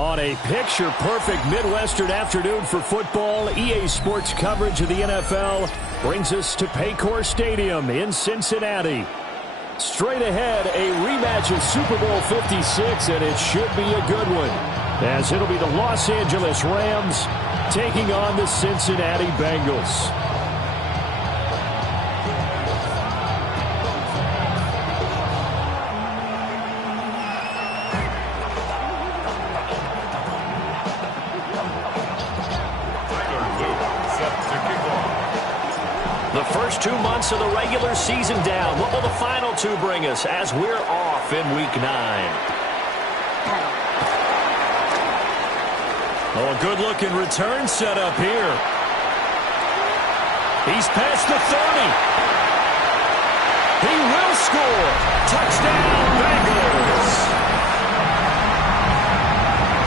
On a picture-perfect Midwestern afternoon for football, EA Sports coverage of the NFL brings us to Paycor Stadium in Cincinnati. Straight ahead, a rematch of Super Bowl 56, and it should be a good one, as it'll be the Los Angeles Rams taking on the Cincinnati Bengals. The first 2 months of the regular season down. What will the final two bring us as we're off in Week 9? Oh, a good-looking return set up here. He's past the 30. He will score. Touchdown, Bengals.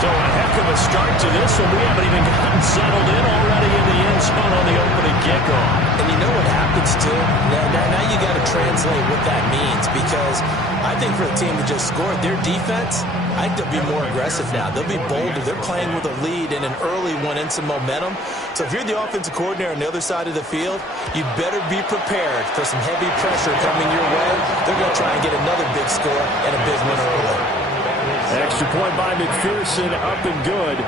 So a heck of a start to this one. We haven't even gotten settled in already in the end zone on the opening kickoff. And you know what happens, too? Now you got to translate what that means, because I think for a team that just scored, their defense, I think they'll be more aggressive now. They'll be bolder. They're playing with a lead and an early one and some momentum. So if you're the offensive coordinator on the other side of the field, you better be prepared for some heavy pressure coming your way. They're going to try and get another big score and a big winner early. Extra point by McPherson, up and good.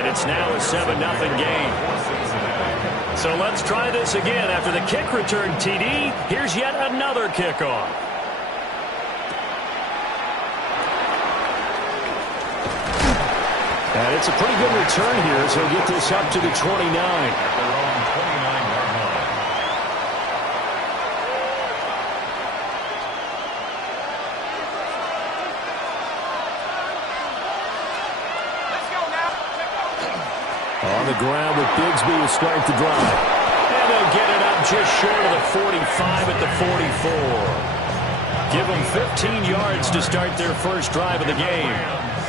And it's now a 7-0 game. So let's try this again. After the kick return TD, here's yet another kickoff. And it's a pretty good return here, so he'll get this up to the 29. On the ground with Bigsby to start the drive. And they'll get it up just short of the 45 at the 44. Give them 15 yards to start their first drive of the game.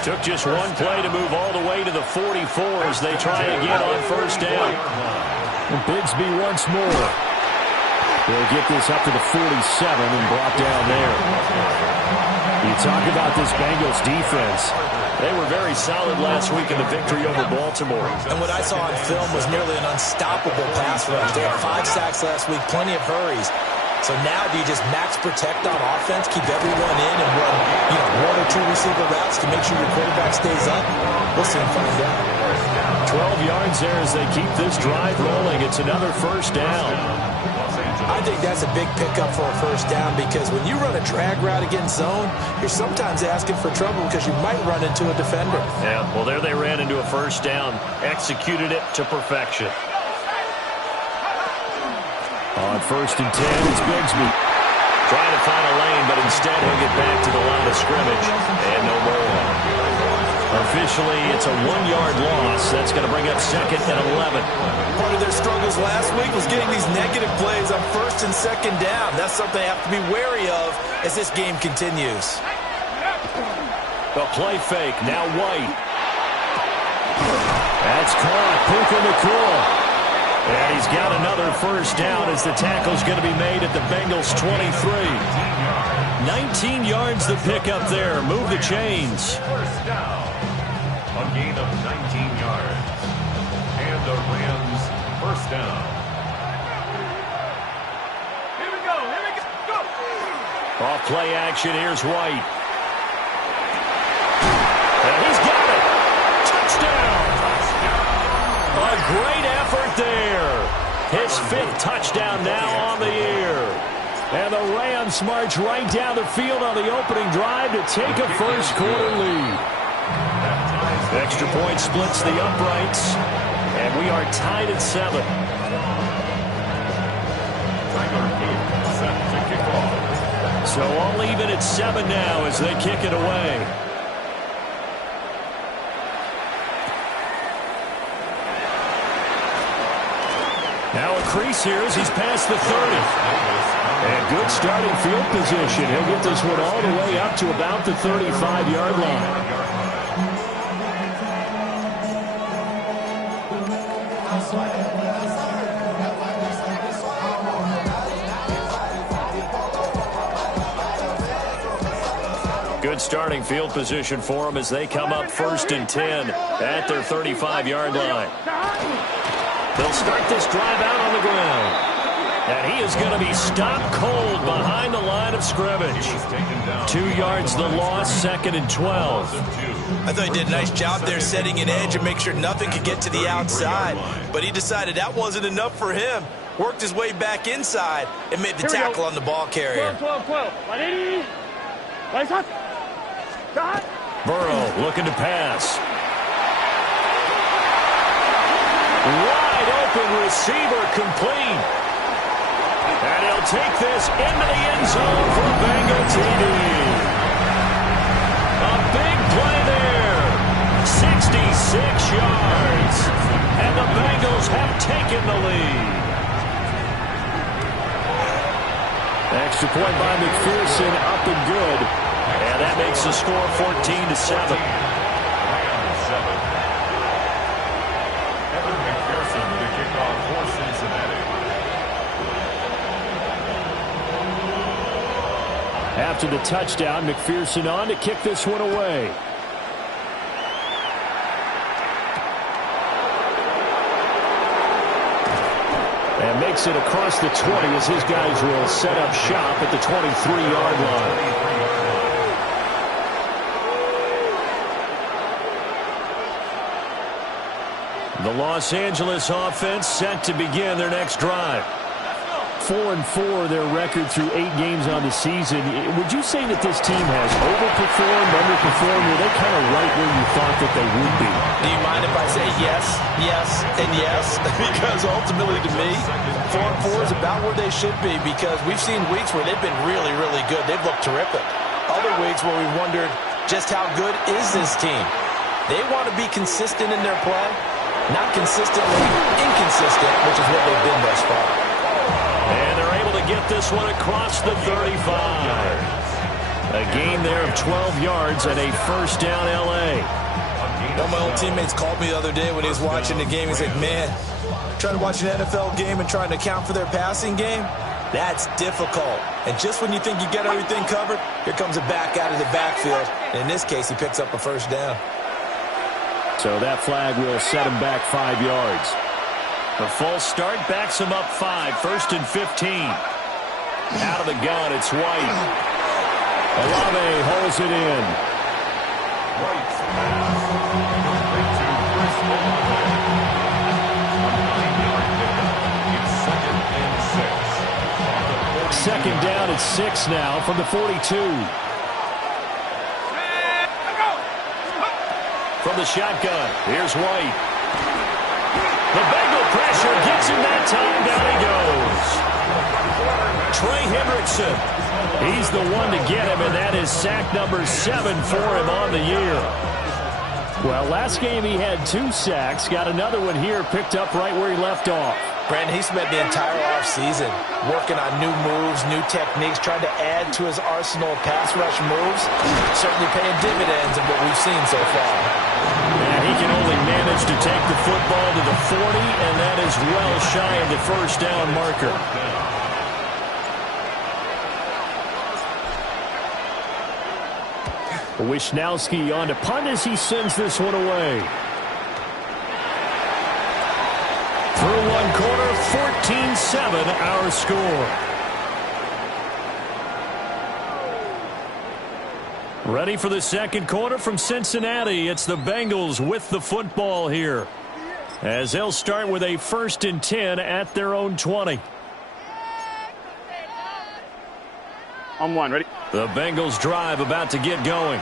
Took just one play to move all the way to the 44 as they try again on first down. And Bigsby once more. They'll get this up to the 47 and brought down there. You talk about this Bengals defense. They were very solid last week in the victory over Baltimore. And what I saw on film was nearly an unstoppable pass rush. They had 5 sacks last week, plenty of hurries. So now do you just max protect on offense, keep everyone in, and run 1 or 2 receiver routes to make sure your quarterback stays up? We'll soon find out. 12 yards there as they keep this drive rolling. It's another first down. I think that's a big pickup for a first down, because when you run a drag route against zone, you're sometimes asking for trouble because you might run into a defender. Yeah, well, there they ran into a first down. Executed it to perfection. On first and 10, it's Bigsby. Trying to find a lane, but instead he'll get back to the line of scrimmage. And no more. Officially, it's a 1-yard loss. That's going to bring up second and 11. Part of their struggles last week was getting these negative plays on first and second down. That's something they have to be wary of as this game continues. The play fake, now White. That's caught. Puka Nacua. And he's got another first down as the tackle's going to be made at the Bengals 23. 19 yards the pickup there. Move the chains. First down. A gain of 19 yards. And the Rams first down. Here we go. Go. Off play action. Here's White. And he's got it. Touchdown. A great effort there. His 5th touchdown now on the year. And the Rams march right down the field on the opening drive to take a first quarter lead. Extra point splits the uprights. And we are tied at 7. So all even at 7 now as they kick it away. Now a crease here as he's past the 30. And good starting field position. He'll get this one all the way up to about the 35-yard line. Good starting field position for them as they come up 1st and 10 at their 35-yard line. They'll start this drive out on the ground. And he is going to be stopped cold behind the line of scrimmage. 2 yards the loss, 2nd and 12. I thought he did a nice job there setting an edge and make sure nothing could get to the outside. But he decided that wasn't enough for him. Worked his way back inside and made the tackle on the ball carrier. 12. Burrow looking to pass. Wide open receiver complete. And he'll take this into the end zone for a Bengal TD. A big play there. 66 yards. And the Bengals have taken the lead. Extra point by McPherson, up and good. And that makes the score 14-7. Evan McPherson with a kickoff for Cincinnati. After the touchdown, McPherson on to kick this one away. And makes it across the 20 as his guys will set up shop at the 23-yard line. The Los Angeles offense set to begin their next drive. 4-4 their record through 8 games on the season. Would you say that this team has overperformed, underperformed, or are they kind of right where you thought that they would be? Do you mind if I say yes, yes, and yes? Because ultimately to me, 4-4 is about where they should be because we've seen weeks where they've been really, really good. They've looked terrific. Other weeks where we wondered just how good is this team. They want to be consistent in their play, not consistently inconsistent, which is what they've been thus far. And they're able to get this one across the 35. A gain there of 12 yards and a first down L.A. One of my old teammates called me the other day when he was watching the game. He said, man, trying to watch an NFL game and trying to account for their passing game, that's difficult. And just when you think you get everything covered, here comes a back out of the backfield. And in this case, he picks up a first down. So that flag will set him back 5 yards. The false start backs him up 5, 1st and 15. Out of the gun, it's White. Olave holds it in. White's pass. Complete to Chris Olave. It's 2nd and 6. 2nd down at 6 now from the 42. From the shotgun, here's White. The Bengal pressure gets him that time. Down he goes. Trey Hendrickson. He's the one to get him, and that is sack number 7 for him on the year. Well, last game he had 2 sacks. Got another one here, picked up right where he left off. Brandon, he spent the entire offseason working on new moves, new techniques, trying to add to his arsenal of pass rush moves. Certainly paying dividends in what we've seen so far. And he can only manage to take the football to the 40, and that is well shy of the first down marker. Wisnowski on to punt as he sends this one away. Through one quarter, 14-7 our score. Ready for the second quarter from Cincinnati. It's the Bengals with the football here, as they'll start with a 1st and 10 at their own 20. On one, ready? The Bengals drive about to get going.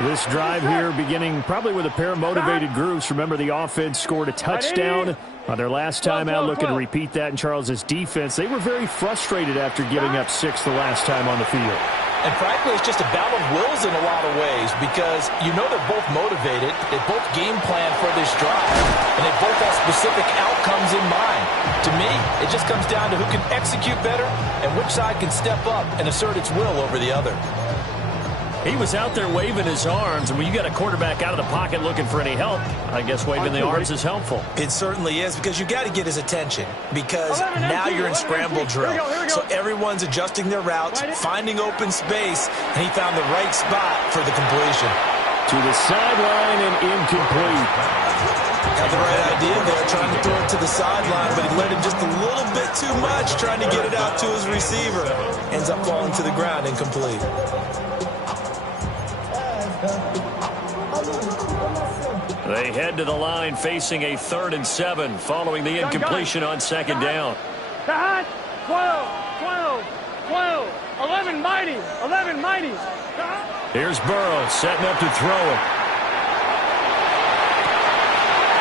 This drive here beginning probably with a pair of motivated groups. Remember, the offense scored a touchdown on their last time out. Looking to repeat that in Charles's defense. They were very frustrated after giving up 6 the last time on the field. And frankly, it's just a battle of wills in a lot of ways because you know they're both motivated. They both game plan for this drive, and they both have specific outcomes in mind. To me, it just comes down to who can execute better and which side can step up and assert its will over the other. He was out there waving his arms, and when you got a quarterback out of the pocket looking for any help, I guess waving the arms is helpful. It certainly is, because you got to get his attention, because now you're in scramble drill. So everyone's adjusting their routes, finding open space, and he found the right spot for the completion. To the sideline and incomplete. Had the right idea there, trying to throw it to the sideline, but he let it just a little bit too much, trying to get it out to his receiver. Ends up falling to the ground, incomplete. They head to the line facing a 3rd and 7 following the incompletion on 2nd down. 12, 12, 12, 11 mighty, 11 mighty. Here's Burrow setting up to throw it.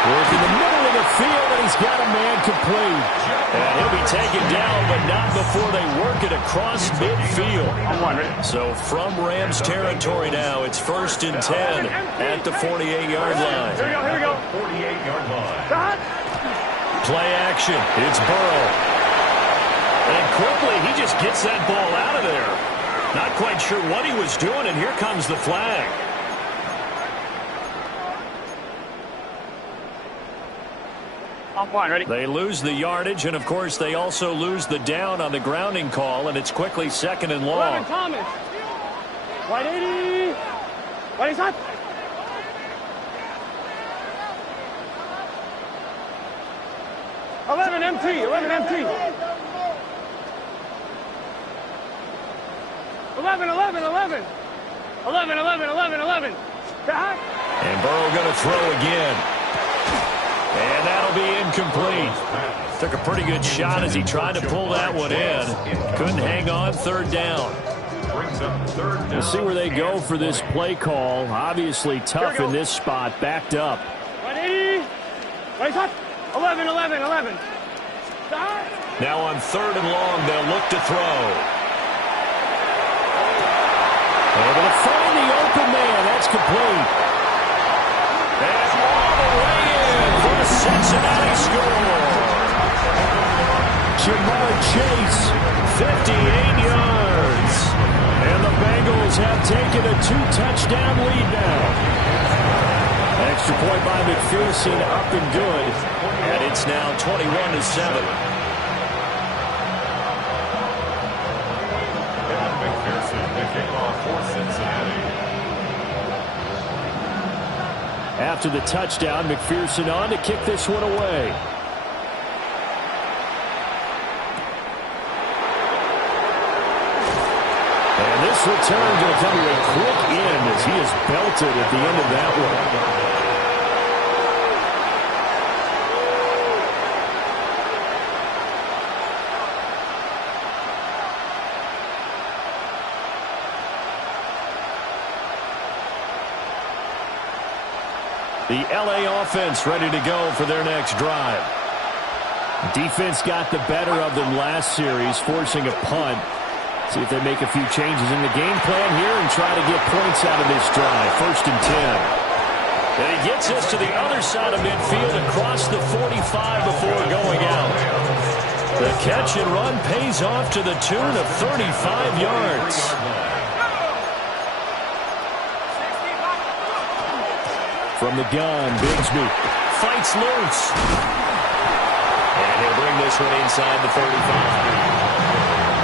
Work in the middle of the field, and he's got a man complete. And he'll be taken down, but not before they work it across midfield. So from Rams territory now, it's 1st and 10 at the 48-yard line. Here we go. 48-yard line. Play action. It's Burrow. And quickly, he just gets that ball out of there. Not quite sure what he was doing, and here comes the flag. Ready? They lose the yardage, and of course they also lose the down on the grounding call, and it's quickly 2nd and long. 11 Thomas. White 80. White hot. Eleven MT. 11 MT. 11. 11. And Burrow going to throw again. And that'll be incomplete. Took a pretty good shot as he tried to pull that one in. Couldn't hang on. 3rd down. We'll see where they go for this play call. Obviously tough in this spot. Backed up. 180. 11. Now on 3rd and long, they'll look to throw. Able to find the open man. That's complete. And all the way in for the Cincinnati score. Jamar Chase, 58 yards. And the Bengals have taken a 2-touchdown lead now. Extra point by McPherson, up and good. And it's now 21-7. After the touchdown, McPherson on to kick this one away. And this return going to come to a quick end as he is belted at the end of that one. The L.A. offense ready to go for their next drive. Defense got the better of them last series, forcing a punt. See if they make a few changes in the game plan here and try to get points out of this drive. 1st and 10. And he gets us to the other side of midfield across the 45 before going out. The catch and run pays off to the tune of 35 yards. From the gun, Bigsby fights loose. And he'll bring this one inside the 35.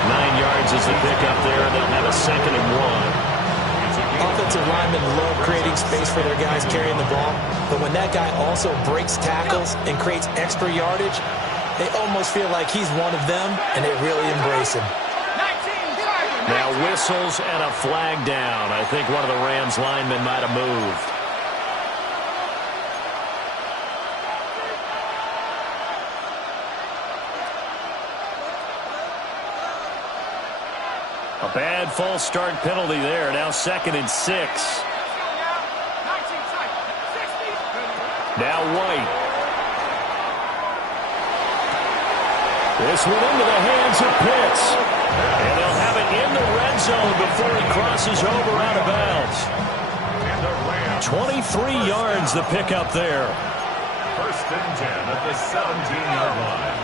9 yards is the pickup there. They'll have a 2nd and 1. Offensive linemen love creating space for their guys carrying the ball. But when that guy also breaks tackles and creates extra yardage, they almost feel like he's one of them, and they really embrace him. Now whistles and a flag down. I think one of the Rams linemen might have moved. A bad false start penalty there. Now 2nd and 6. Now White. This one into the hands of Pitts. And they'll have it in the red zone before he crosses over out of bounds. 23 yards the pickup there. 1st and 10 at the 17-yard line.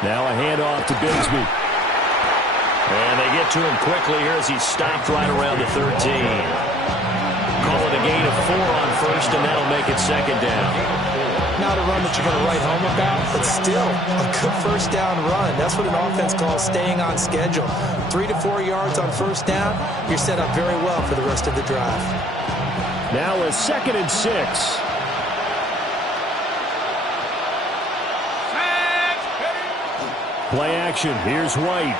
Now a handoff to Bigsby. And they get to him quickly here as he's stopped right around the 13. Call it a gain of 4 on first, and that'll make it second down. Not a run that you're going to write home about, but still a good first down run. That's what an offense calls staying on schedule. 3 to 4 yards on first down, you're set up very well for the rest of the drive. Now a 2nd and 6. Play action. Here's White.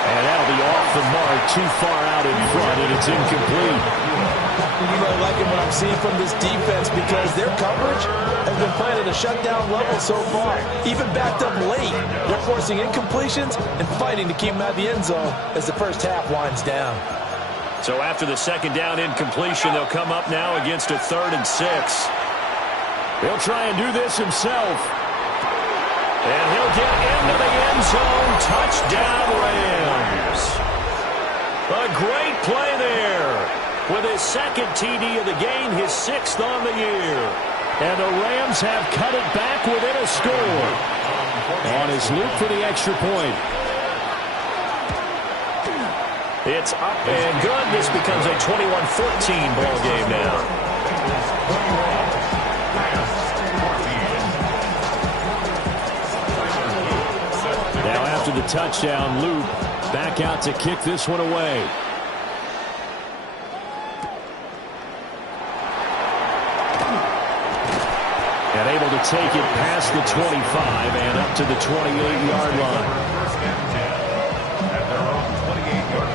And that'll be off the mark, too far out in front, and it's incomplete. I'm really liking what I'm seeing from this defense because their coverage has been playing at a shutdown level so far. Even backed up late, they're forcing incompletions and fighting to keep them out of the end zone as the first half winds down. So after the second down incompletion, they'll come up now against a 3rd and 6. He'll try and do this himself. And he'll get into the end zone. Touchdown, Rams. A great play there. With his 2nd TD of the game, his 6th on the year. And the Rams have cut it back within a score. On his loop for the extra point. It's up and good. This becomes a 21-14 ball game now. Now after the touchdown, loop back out to kick this one away. And able to take it past the 25 and up to the 28-yard line. At their own 28-yard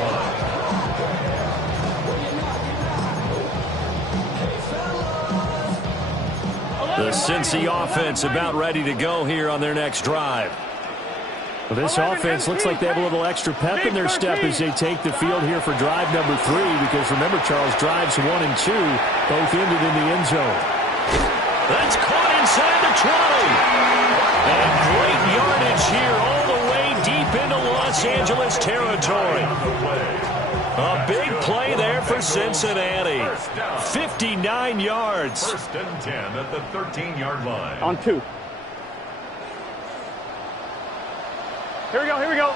line. The Cincy offense about ready to go here on their next drive. Well, this offense looks like they have a little extra pep in their step as they take the field here for drive number 3, because remember, Charles, drives 1 and 2 both ended in the end zone. That's caught inside the 20. And great yardage here all the way deep into Los Angeles territory. A big play there for Cincinnati. 59 yards. 1st and 10 at the 13-yard line. On 2. Here we go, here we go.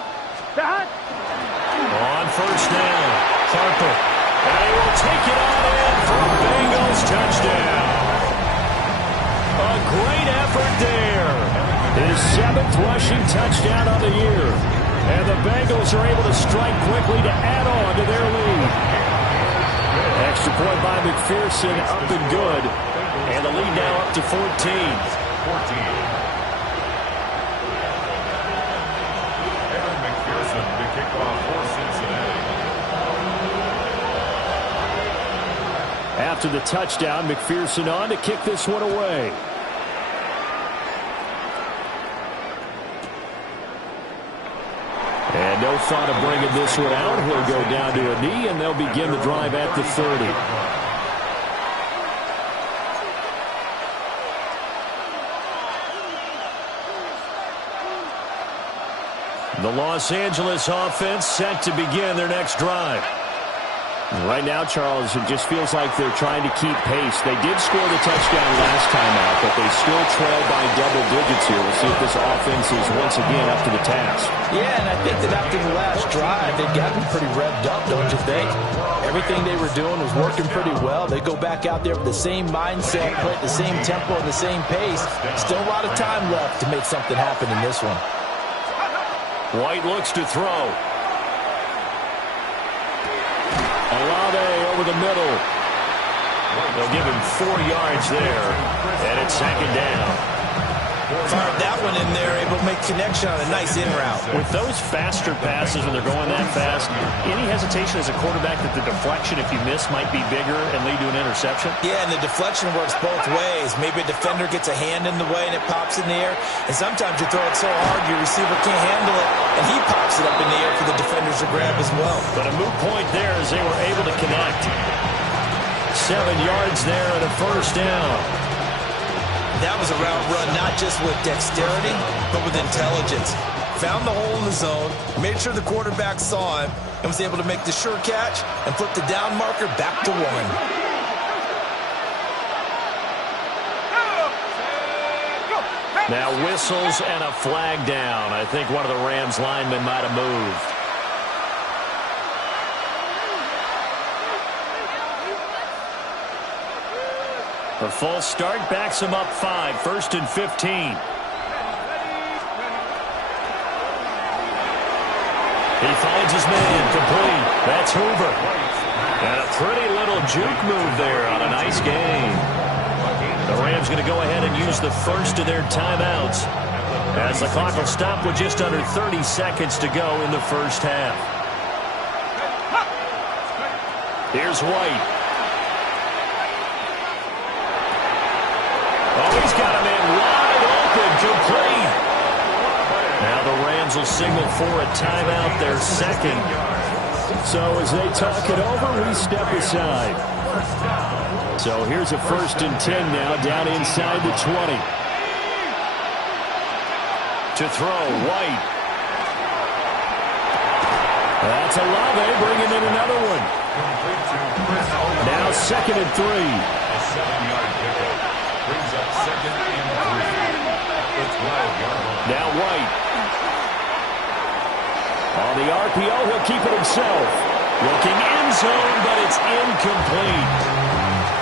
Back. On first down, Harper. And he will take it on in for a Bengals touchdown. A great effort there. His 7th rushing touchdown of the year. And the Bengals are able to strike quickly to add on to their lead. Extra point by McPherson, up and good. And the lead now up to 14. After the touchdown, McPherson on to kick this one away. And no thought of bringing this one out. He'll go down to a knee, and they'll begin the drive at the 30. The Los Angeles offense set to begin their next drive. Right now, Charles, it just feels like they're trying to keep pace. They did score the touchdown last time out, but they still trail by double digits here. We'll see if this offense is once again up to the task. Yeah, and I think that after the last drive, they've gotten pretty revved up, don't you think? Everything they were doing was working pretty well. They go back out there with the same mindset, play at the same tempo and the same pace. Still a lot of time left to make something happen in this one. White looks to throw. Olave over the middle. They'll give him 4 yards there, and it's 2nd down. Fired that one in there, able to make connection on a nice in route. With those faster passes, when they're going that fast, any hesitation as a quarterback that the deflection, if you miss, might be bigger and lead to an interception? Yeah, and the deflection works both ways. Maybe a defender gets a hand in the way and it pops in the air, and sometimes you throw it so hard your receiver can't handle it, and he pops it up in the air for the defenders to grab as well. But a moot point there as they were able to connect. 7 yards there and a first down. That was a route run not just with dexterity, but with intelligence. Found the hole in the zone, made sure the quarterback saw him, and was able to make the sure catch and flip the down marker back to 1. Go. Hey. Now whistles and a flag down. I think one of the Rams linemen might have moved. A false start backs him up 5, 1st and 15. He finds his man, complete. That's Hoover. And a pretty little juke move there on a nice game. The Rams going to go ahead and use the first of their timeouts, as the clock will stop with just under 30 seconds to go in the first half. Here's White. Oh, he's got him in wide open, complete. Now the Rams will signal for a timeout, their second. So as they talk it over, we step aside. So here's a 1st and 10 now, down inside the 20. To throw, White. That's Olave bringing in another one. Now 2nd and 3. A 7-yard pickup brings up 2nd and 3. It's 12-yard line. Now White. On the RPO, he'll keep it himself. Looking end zone, but it's incomplete.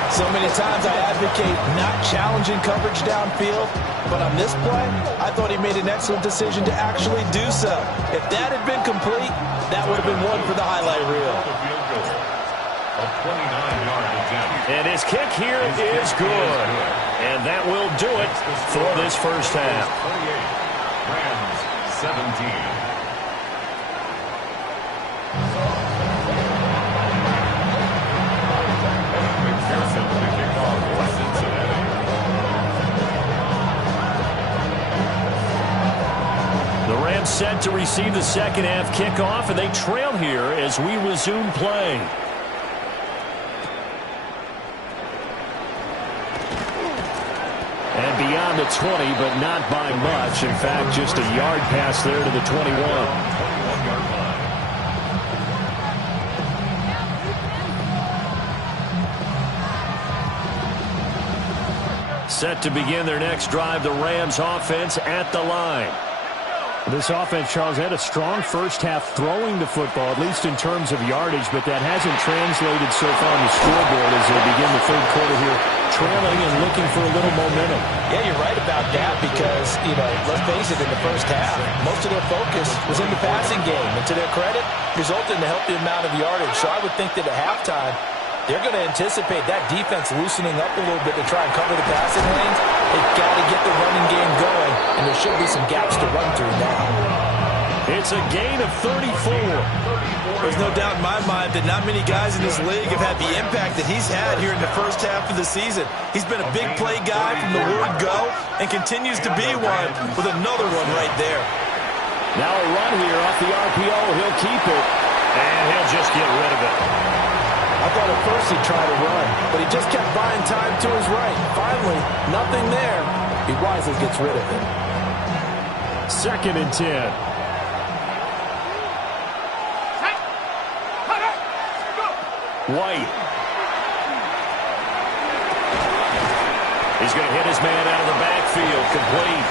So many times I advocate not challenging coverage downfield, but on this play, I thought he made an excellent decision to actually do so. If that had been complete, that would have been one for the highlight reel. A 29-yard attempt. And his kick here is good. And that will do it for this first half. 28, Rams 17. The Rams set to receive the second half kickoff, and they trail here as we resume play. And beyond the 20, but not by much. In fact, just a yard pass there to the 21. Set to begin their next drive, the Rams offense at the line. This offense, Charles, had a strong first half throwing the football, at least in terms of yardage, but that hasn't translated so far on the scoreboard as they begin the third quarter here, trailing and looking for a little momentum. Yeah, you're right about that because, let's face it, in the first half, most of their focus was in the passing game. And to their credit, resulted in a healthy amount of yardage. So I would think that at halftime, they're going to anticipate that defense loosening up a little bit to try and cover the passing lanes. They've got to get the running game going, and there should be some gaps to run through now. It's a gain of 34. There's no doubt in my mind that not many guys in this league have had the impact that he's had here in the first half of the season. He's been a big play guy from the word go and continues to be one with another one right there. Now a run here off the RPO. He'll keep it, and he'll just get rid of it. I thought at first he'd try to run, but he just kept buying time to his right. Finally, nothing there. He wisely gets rid of it. 2nd and 10. White. He's going to hit his man out of the backfield, complete.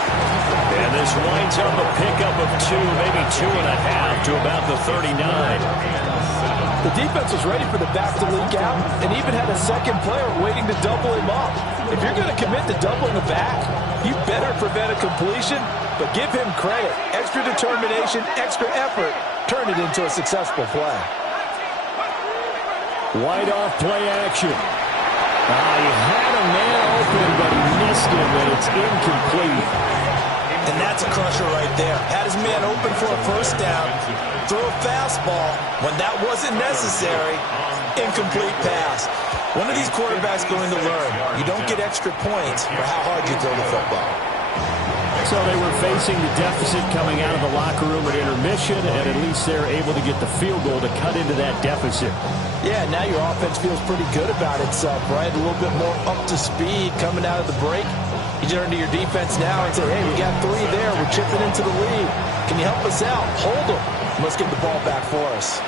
And this winds up a pickup of 2, maybe 2.5 to about the 39. The defense was ready for the back to leak out and even had a second player waiting to double him up. If you're going to commit to doubling the back, you better prevent a completion, but give him credit. Extra determination, extra effort, turn it into a successful play. White off play action. He had a man open, but he missed him, and it's incomplete. And that's a crusher right there. Had his man open for a first down, threw a fastball when that wasn't necessary, incomplete pass. One of these quarterbacks going to learn, you don't get extra points for how hard you throw the football. So they were facing the deficit coming out of the locker room at intermission, and at least they're able to get the field goal to cut into that deficit. Yeah, now your offense feels pretty good about itself, right? A little bit more up to speed coming out of the break. You turn to your defense now and say, hey, we got 3 there. We're chipping into the lead. Can you help us out? Hold them. Let's get the ball back for us.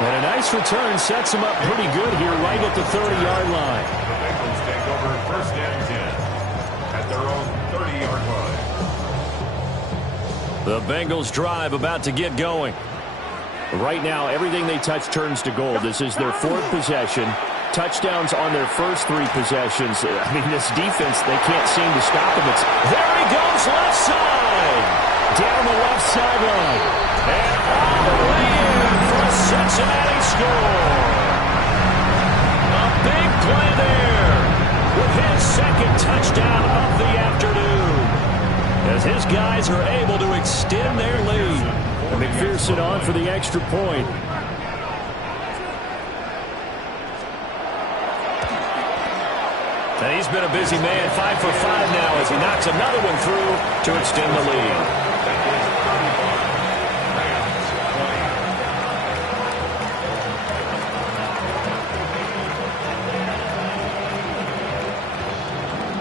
And a nice return sets him up pretty good here right at the 30-yard line. The Bengals take over first and 10 at their own 30-yard line. The Bengals drive about to get going. Right now, everything they touch turns to gold. This is their fourth possession. Touchdowns on their first three possessions. I mean, this defense, they can't seem to stop him. There he goes, left side. Down the left sideline. And all the way in for a Cincinnati score. A big play there with his second touchdown of the afternoon, as his guys are able to extend their lead. And McPherson on for the extra point. And he's been a busy man, 5 for 5 now as he knocks another one through to extend the lead.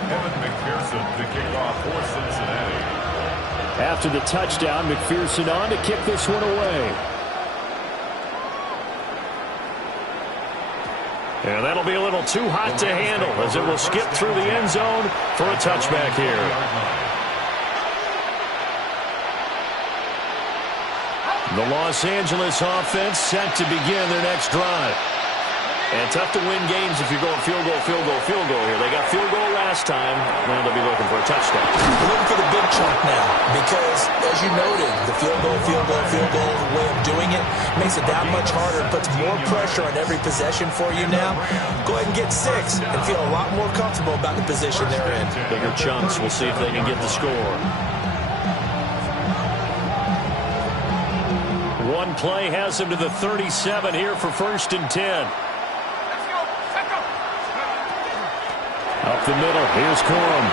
Evan McPherson to kick off for Cincinnati. After the touchdown, McPherson on to kick this one away. And that'll be a little too hot to handle as it will skip through the end zone for a touchback here. The Los Angeles offense set to begin their next drive. And tough to win games if you're going field goal, field goal, field goal here. They got field goal last time. Now they'll be looking for a touchdown. We're looking for the big chunk now because, as you noted, the field goal way of doing it makes it that much harder. It puts more pressure on every possession for you now. Go ahead and get 6 and feel a lot more comfortable about the position they're in. Bigger chunks. We'll see if they can get the score. One play has him to the 37 here for first and 10. Up the middle, here's Corum.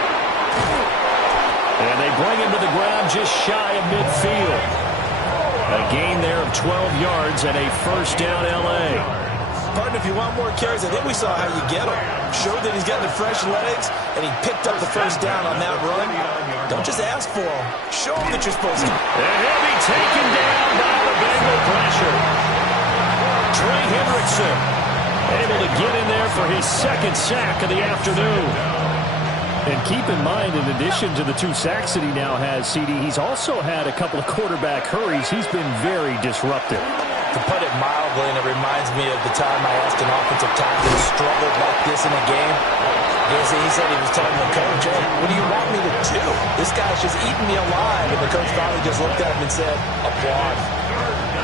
And they bring him to the ground just shy of midfield. A gain there of 12 yards and a first down L.A. Partner, if you want more carries, I think we saw how you get him. Showed that he's got the fresh legs, and he picked up the first down on that run. Don't just ask for him. Show him that you're supposed to. And he'll be taken down by the Bengal pressure. Trey Hendrickson able to get in there for his second sack of the afternoon. And keep in mind, in addition to the 2 sacks that he now has, CD, he's also had a couple of quarterback hurries. He's been very disruptive. To put it mildly, and it reminds me of the time I asked an offensive tackle who struggled like this in a game. He said he was telling the coach, hey, what do you want me to do? This guy's just eating me alive. And the coach finally just looked at him and said, applaud.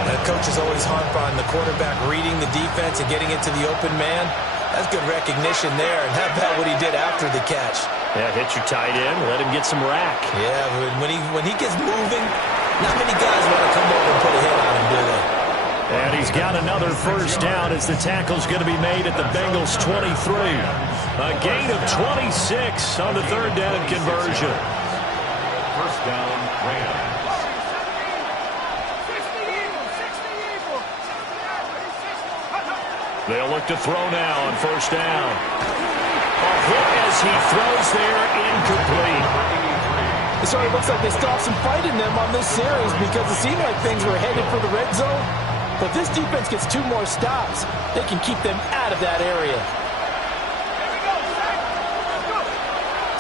And the coach is always harp on the quarterback reading the defense and getting into the open man. That's good recognition there. And how about what he did after the catch? Yeah, hit your tight end, let him get some rack. Yeah, when he gets moving, not many guys want to come over and put a hit on him, do they? And he's got another first down as the tackle's going to be made at the Bengals' 23. A gain of 26 on the third down conversion. First down, Rams. They'll look to throw now on first down. A hit as he throws there, incomplete. It sort of looks like they stopped some fight in them on this series because it seemed like things were headed for the red zone. But if this defense gets 2 more stops, they can keep them out of that area.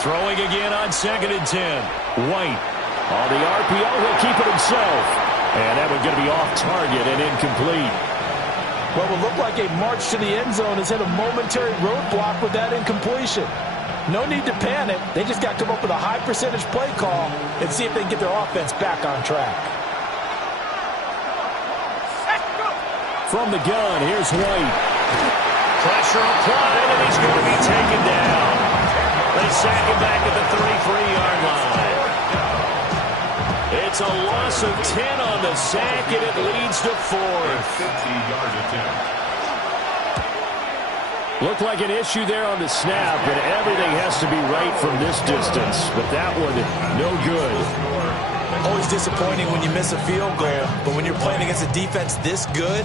Throwing again on second and 10. White on the RPO, he'll keep it himself. And that one's going to be off target and incomplete. What will look like a march to the end zone has hit a momentary roadblock with that incompletion. No need to panic. They just got to come up with a high percentage play call and see if they can get their offense back on track. From the gun, here's White. Pressure applied, and he's going to be taken down. They sack him back at the 33-yard line. It's a loss of 10 on the sack, and it leads to 4. 50-yard attempt. Looked like an issue there on the snap, and everything has to be right from this distance. But that one, no good. Always disappointing when you miss a field goal, but when you're playing against a defense this good,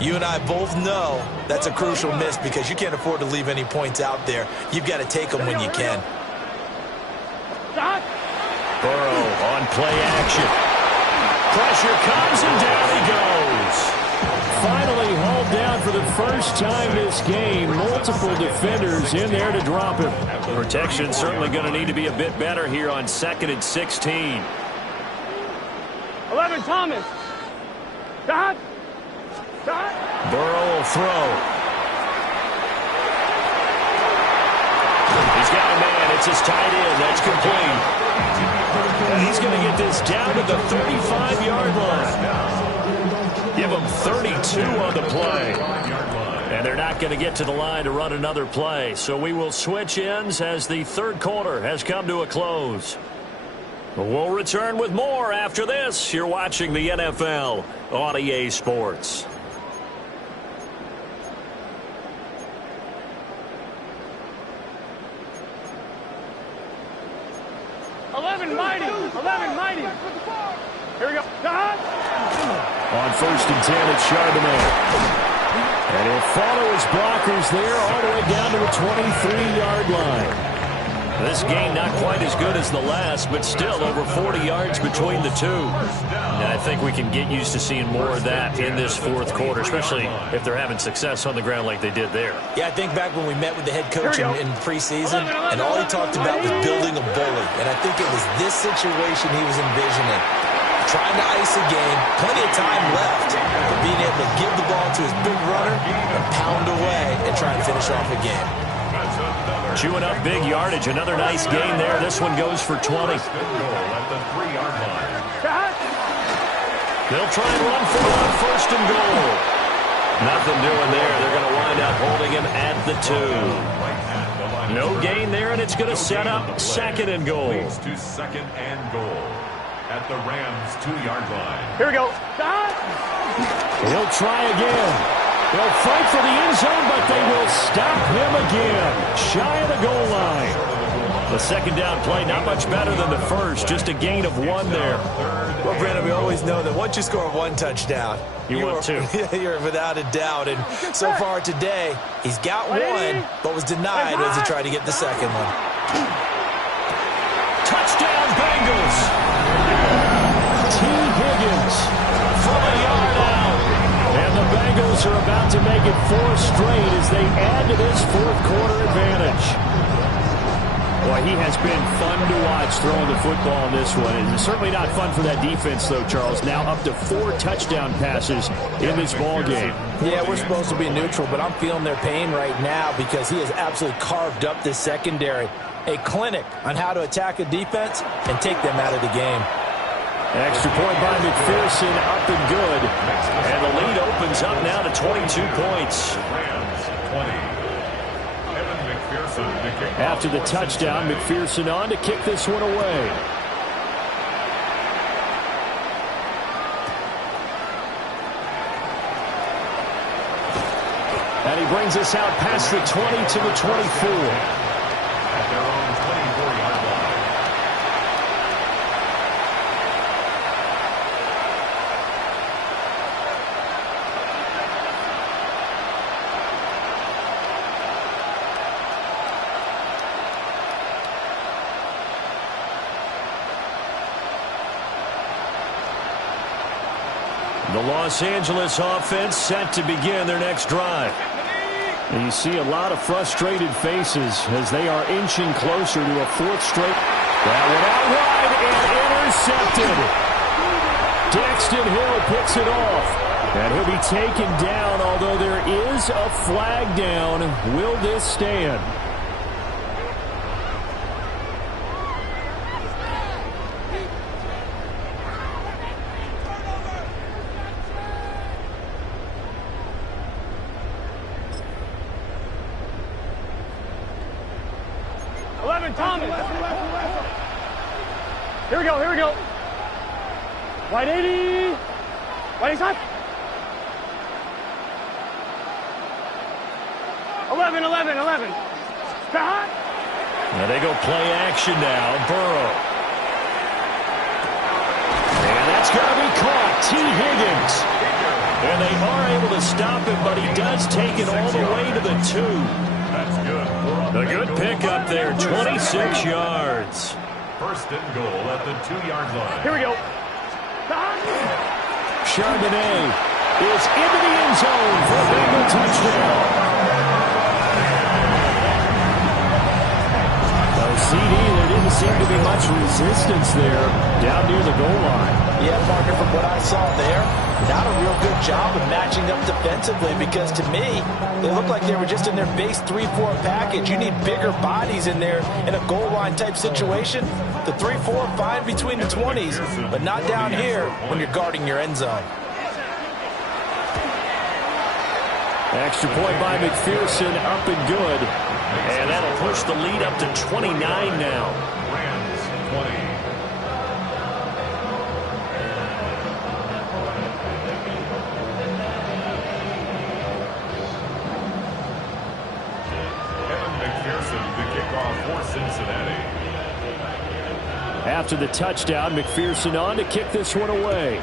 you and I both know that's a crucial miss because you can't afford to leave any points out there. You've got to take them when you can. Burrow on play action. Pressure comes, and down he goes. finally hauled down for the first time this game. Multiple defenders in there to drop him. Protection certainly going to need to be a bit better here on 2nd and 16. 11, Thomas. Dot. Burrow will throw. He's got a man. It's his tight end. That's complete. And he's going to get this down to the 35-yard line. Give him 32 on the play. And they're not going to get to the line to run another play. So we will switch ends as the third quarter has come to a close. We'll return with more after this. You're watching the NFL on EA Sports. Mighty. Here we go. On 1st and 10, it's Charbonnet. And he'll follow his blockers there all the way down to the 23-yard line. This game not quite as good as the last, but still over 40 yards between the two. And I think we can get used to seeing more of that in this fourth quarter, especially if they're having success on the ground like they did there. Yeah, I think back when we met with the head coach in preseason, and all he talked about was building a bully. And I think it was this situation he was envisioning. Trying to ice a game, plenty of time left, but being able to give the ball to his big runner and pound away and try and finish off a game. Chewing up big yardage. Another nice game there. This one goes for 20. They'll try and run for it on 1st and goal. Nothing doing there. They're going to wind up holding him at the 2. No gain there, and it's going to set up 2nd and goal. Leads to 2nd and goal at the Rams' 2-yard line. Here we go. He'll try again. They'll fight for the end zone, but they will stop him again. Shy of the goal line. The 2nd down play, not much better than the first. Just a gain of 1 there. Well, Brandon, we always know that once you score 1 touchdown, you want 2. You're without a doubt. And so far today, he's got 1, but was denied as he tried to get the 2nd one. Touchdown, Bengals. T. Higgins from a yard out. And the Bengals are about to make it 4 straight as they add to this fourth quarter advantage. Boy, he has been fun to watch throwing the football in this one. It's certainly not fun for that defense, though, Charles. Now up to 4 touchdown passes in this ball game. Yeah, we're supposed to be neutral, but I'm feeling their pain right now because he has absolutely carved up this secondary. A clinic on how to attack a defense and take them out of the game. Extra point by McPherson, up and good. And the lead opens up now to 22 points. After the touchdown, McPherson on to kick this one away. And he brings us out past the 20 to the 24. At their own 24-yard line. The Los Angeles offense set to begin their next drive. And you see a lot of frustrated faces as they are inching closer to a 4th straight. That one out wide and intercepted. Daxton Hill picks it off. And he'll be taken down, although there is a flag down. Will this stand? Thomas. Here we go. Wide 80. Wide side. 11. Now they go play action now. Burrow. And that's going to be caught. T. Higgins. And they are able to stop him, but he does take it all the way to the 2. That's good. A good pickup there, 26 yards. 1st and goal at the 2-yard line. Here we go. Charbonnet is into the end zone for a Bengal touchdown. CD, there didn't seem to be much resistance there down near the goal line. Yeah, partner, from what I saw there, not a real good job of matching up defensively because to me, they looked like they were just in their base 3-4 package. You need bigger bodies in there in a goal line type situation. The 3-4 fine between the 20s, but not down here when you're guarding your end zone. Extra point by McPherson, up and good. And that'll push the lead up to 29 now. Rams 20. Evan McPherson, the kickoff for Cincinnati. After the touchdown, McPherson on to kick this one away.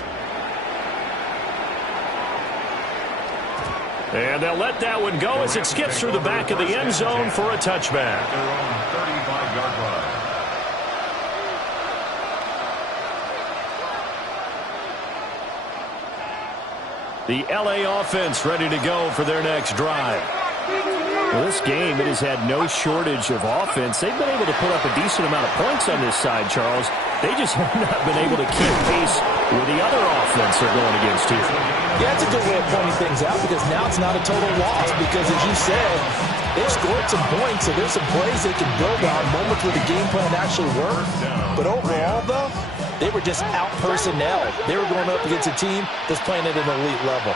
And they'll let that one go as it skips through the back of the end zone for a touchback. Their own 35-yard line. The L.A. offense ready to go for their next drive. Well, this game, it has had no shortage of offense. They've been able to put up a decent amount of points on this side, Charles. They just have not been able to keep pace with the other offense they're going against here. Yeah, it's a good way of pointing things out because now it's not a total loss because, as you said, they've scored some points, so there's some plays they can build on, moments where the game plan actually worked. But overall, though, they were just out-personnel. They were going up against a team that's playing at an elite level.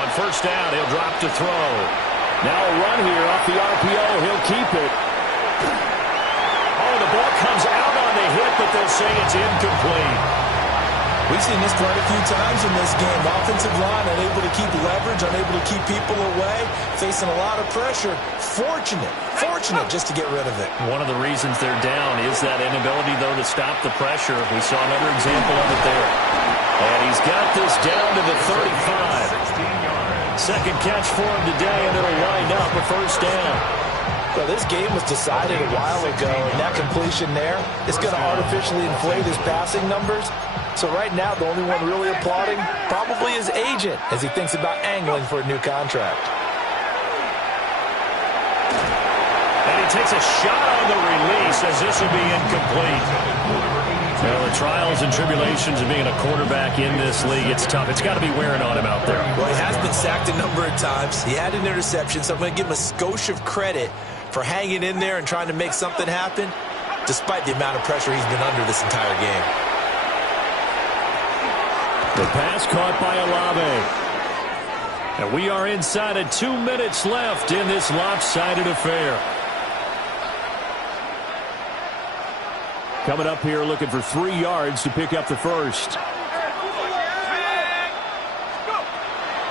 On first down, he'll drop to throw. Now a run here off the RPO. He'll keep it. Oh, the ball comes out on the hit, but they'll say it's incomplete. We've seen this quite a few times in this game. Offensive line unable to keep leverage, unable to keep people away, facing a lot of pressure. Fortunate just to get rid of it. One of the reasons they're down is that inability, though, to stop the pressure. We saw another example of it there. And he's got this down to the 35. Second catch for him today, and it'll wind up a first down. Well, this game was decided a while ago, and that completion there is going to artificially inflate his passing numbers. So right now, the only one really applauding probably his agent as he thinks about angling for a new contract. And he takes a shot on the release as this will be incomplete. Well, the trials and tribulations of being a quarterback in this league, it's tough. It's got to be wearing on him out there. Well, he has been sacked a number of times. He had an interception, so I'm going to give him a skosh of credit for hanging in there and trying to make something happen, despite the amount of pressure he's been under this entire game. The pass caught by Olave. And we are inside of 2 minutes left in this lopsided affair. Coming up here looking for 3 yards to pick up the first.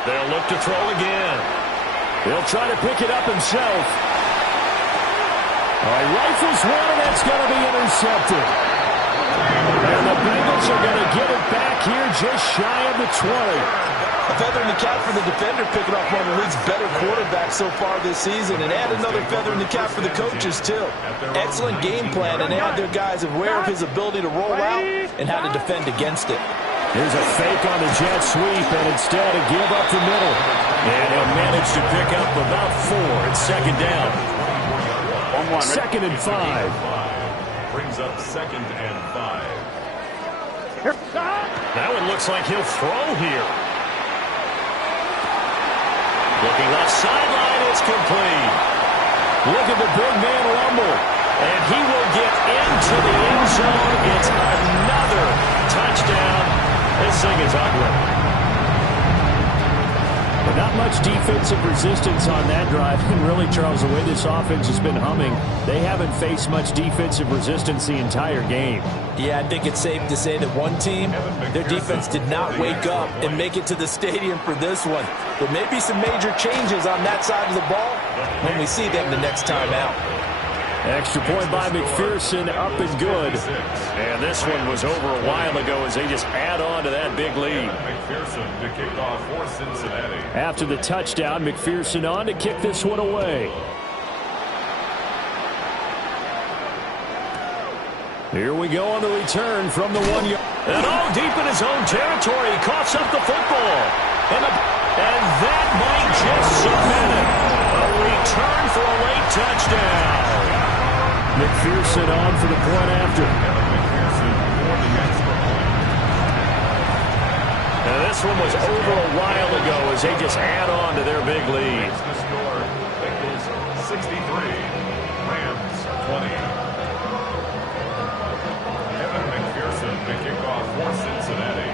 They'll look to throw again. He'll try to pick it up himself. Rifles one, and that's going to be intercepted. And the Bengals are going to get it back here just shy of the 20. A feather in the cap for the defender, picking off one of the league's better quarterbacks so far this season, and add another feather in the cap for the coaches, too. Excellent game plan, and they have their guys aware of his ability to roll out and how to defend against it. Here's a fake on the jet sweep, and instead a give up the middle. And he'll manage to pick up about 4. It's second down. 2nd and 5. Brings up 2nd and 5. That one looks like he'll throw here. Looking left sideline, it's complete. Look at the big man rumble. And he will get into the end zone. It's another touchdown. This thing is ugly. But not much defensive resistance on that drive. And really, Charles, the way this offense has been humming, they haven't faced much defensive resistance the entire game. Yeah, I think it's safe to say that one team, their defense did not wake up and make it to the stadium for this one. There may be some major changes on that side of the ball when we see them the next time out. Extra point by McPherson, up and good. And this one was over a while ago as they just add on to that big lead. McPherson to kick off for Cincinnati. After the touchdown, McPherson on to kick this one away. Here we go on the return from the 1 yard. And deep in his own territory, he coughs up the football. And that might just cement it. A return for a late touchdown. McPherson on for the point after. Now this one was over a while ago as they just add on to their big lead. The score, Bengals 63, Rams 20. The kickoff for Cincinnati.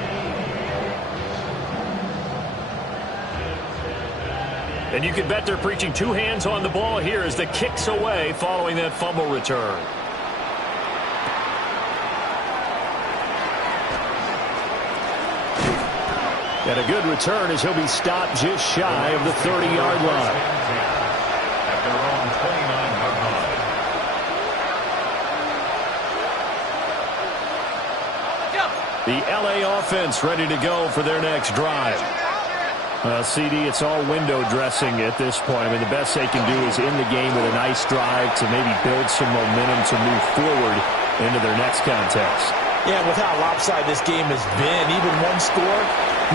And you can bet they're preaching two hands on the ball here as the kick's away following that fumble return. And a good return as he'll be stopped just shy of the 30-yard line. At their own 29-yard line. The L.A. offense ready to go for their next drive. CD, it's all window dressing at this point. I mean, the best they can do is in the game with a nice drive to maybe build some momentum to move forward into their next contest. Yeah, with how lopsided this game has been, even one score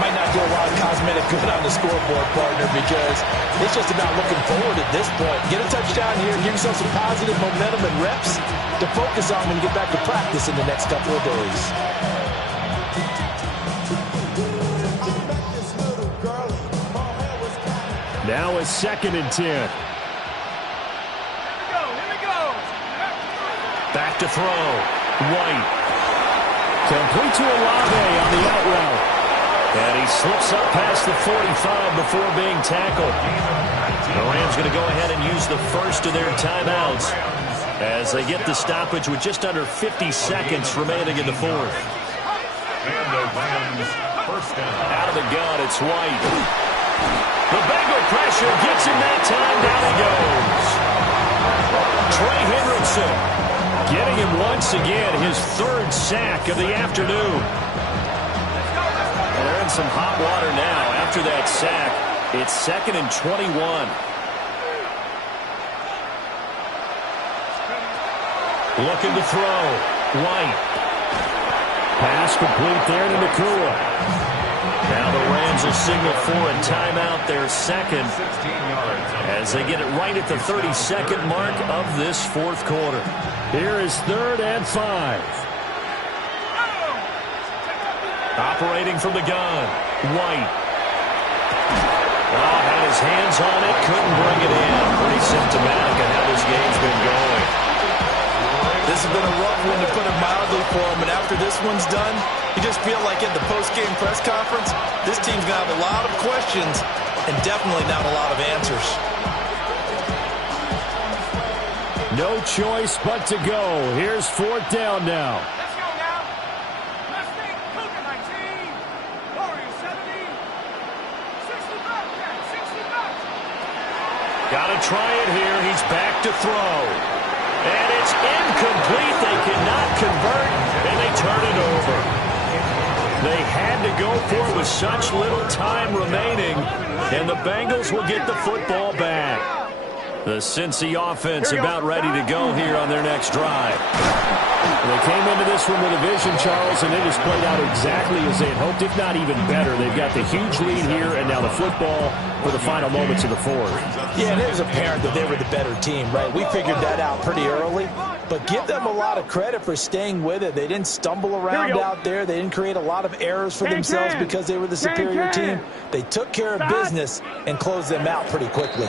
might not do a lot of cosmetic good on the scoreboard, partner, because it's just about looking forward at this point. Get a touchdown here, give yourself some positive momentum and reps to focus on when you get back to practice in the next couple of days. Now it's 2nd and 10. Here we go. Back to throw. White. Complete to Olave on the out route. And he slips up past the 45 before being tackled. The Rams going to go ahead and use the first of their timeouts as they get the stoppage with just under 50 seconds remaining in the fourth. And the Rams first down. Out of the gun, it's White. The Bengal pressure gets him that time. Down he goes. Trey Hendrickson getting him once again, his third sack of the afternoon. Well, they're in some hot water now after that sack. It's 2nd and 21. Looking to throw. White. Pass complete there to Nakua. Now the Rams will signal for a timeout, their second, 16 yards. as they get it right at the 32nd mark of this fourth quarter. Here is 3rd and 5. Operating from the gun, White. Had his hands on it, couldn't bring it in. Pretty symptomatic of how this game's been going. This has been a rough one, to put it mildly, for him, and after this one's done, you just feel like at the post-game press conference, this team's going to have a lot of questions and definitely not a lot of answers. No choice but to go. Here's 4th down now. Let's go now. Let's make Cougar 19. Warriors 70. 60 back. 60 back. Got to try it here. He's back to throw. And it's incomplete. They cannot convert, and they turn it over. They had to go for it with such little time remaining, and the Bengals will get the football back. The Cincy offense about ready to go here on their next drive. They came into this one with a vision, Charles, and it has played out exactly as they had hoped, if not even better. They've got the huge lead here, and now the football for the final moments of the fourth. Yeah, and it was apparent that they were the better team, right? We figured that out pretty early, but give them a lot of credit for staying with it. They didn't stumble around out there. They didn't create a lot of errors for themselves because they were the superior team. They took care of business and closed them out pretty quickly.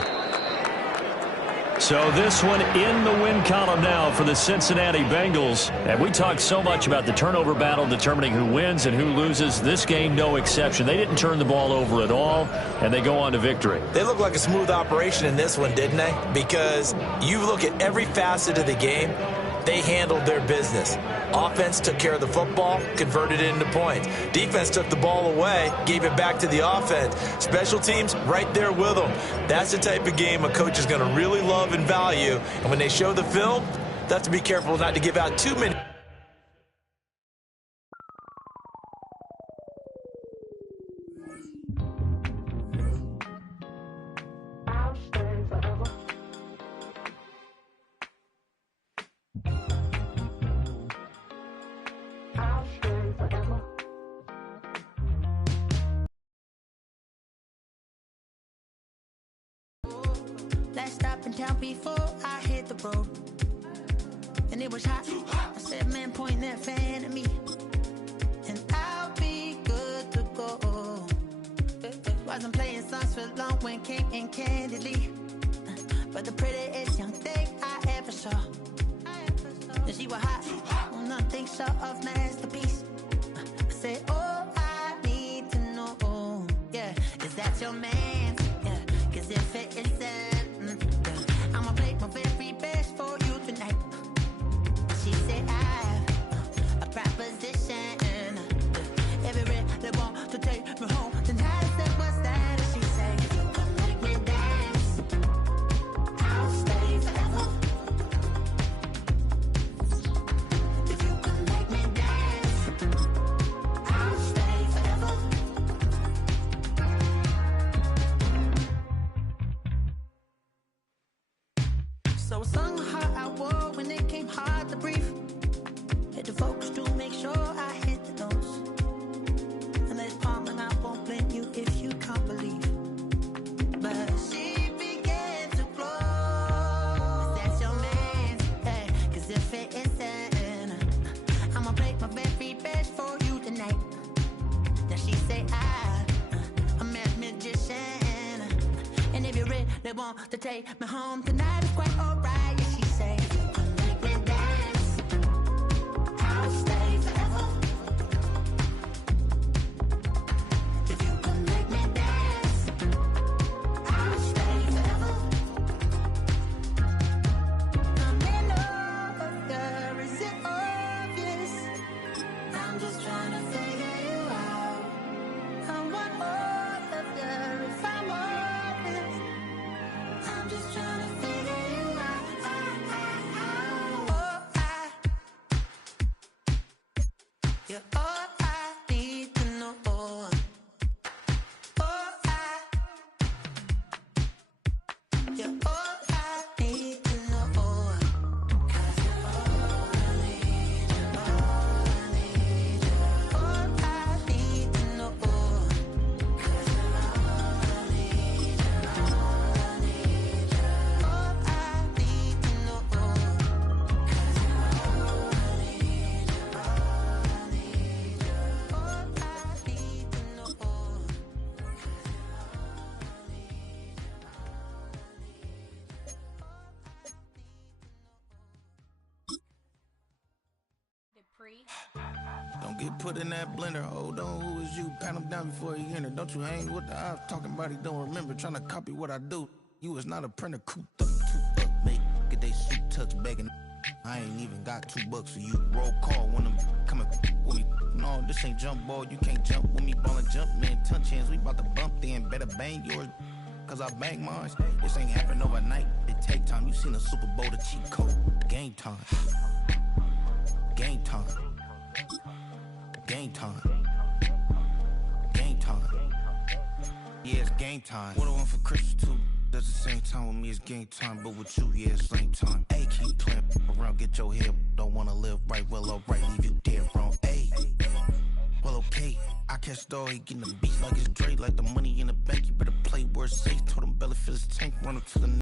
So this one in the win column now for the Cincinnati Bengals. And we talked so much about the turnover battle determining who wins and who loses. This game, no exception. They didn't turn the ball over at all, and they go on to victory. They look like a smooth operation in this one, didn't they? Because you look at every facet of the game, they handled their business. Offense took care of the football, converted it into points. Defense took the ball away, gave it back to the offense. Special teams, right there with them. That's the type of game a coach is going to really love and value. And when they show the film, they have to be careful not to give out too many. down before I hit the road. And it was hot. I said, man, point that fan at me. And I'll be good to go. Wasn't playing songs for long when came in candidly. But the prettiest young thing I ever saw. And she was hot. Nothing short of masterpiece. I said, oh, I need to know. Yeah, is that your man? Yeah, cause if it isn't, I'ma make my very best for you tonight. She said, I have a proposition. Every really want to take me home tonight. I said, what's that? And she said, if you can make me dance, I'll stay forever. If you can make me dance, I'll stay forever. So I sung how I wore when it came hard to breathe. Had to focus to make sure I hit the notes. And there's palm and I won't blame you if you can't believe. But she began to flow. That's your man, hey, cause if it isn't, I'ma make my very best for you tonight. Then she say I'm a magician. And if you really want to take me home tonight, it's quite alright. Yeah, she say, if you can make me dance, I'll stay forever. If you can make me dance, I'll stay forever. I'm in love with her, is it obvious? I'm just trying to figure you out. I want all of you if I'm honest. I'm just trying to figure you out. You're all I need to know. You're all I need to know. 'Cause you're all I need, you're all I need, you're all I need to know. 'Cause you're all I need, you're all I need, you're all I need to know. 'Cause you're all I need, you're all I need, you're all I need to know. Don't get put in that blender. Hold on, who is you? Pat him down before he enter. Don't you hang with the ops talking about he don't remember. Trying to copy what I do. You is not a printer. Cooped up, toot up, make get they suit touch begging. I ain't even got $2 for you. Roll call when I'm coming with me. No, this ain't jump ball. You can't jump with me. Ballin' jump, man. Touch hands. We bout to bump then. Better bang yours. Cause I bang mine. This ain't happen overnight. It take time. You seen the Super Bowl, the cheat code. Game time. Game time. Game time. Game time. Yeah, it's game time. What I want for Christmas too. Does the same time with me, it's game time. But with you, yeah, it's same time. Hey, keep playing around, get your head. Don't wanna live right, well, alright, leave you dead wrong. Hey, well, okay. I catch the dog, he getting the beat like it's Dre. Like the money in the bank, you better play where it's safe. Told him belly fill his tank, run up to the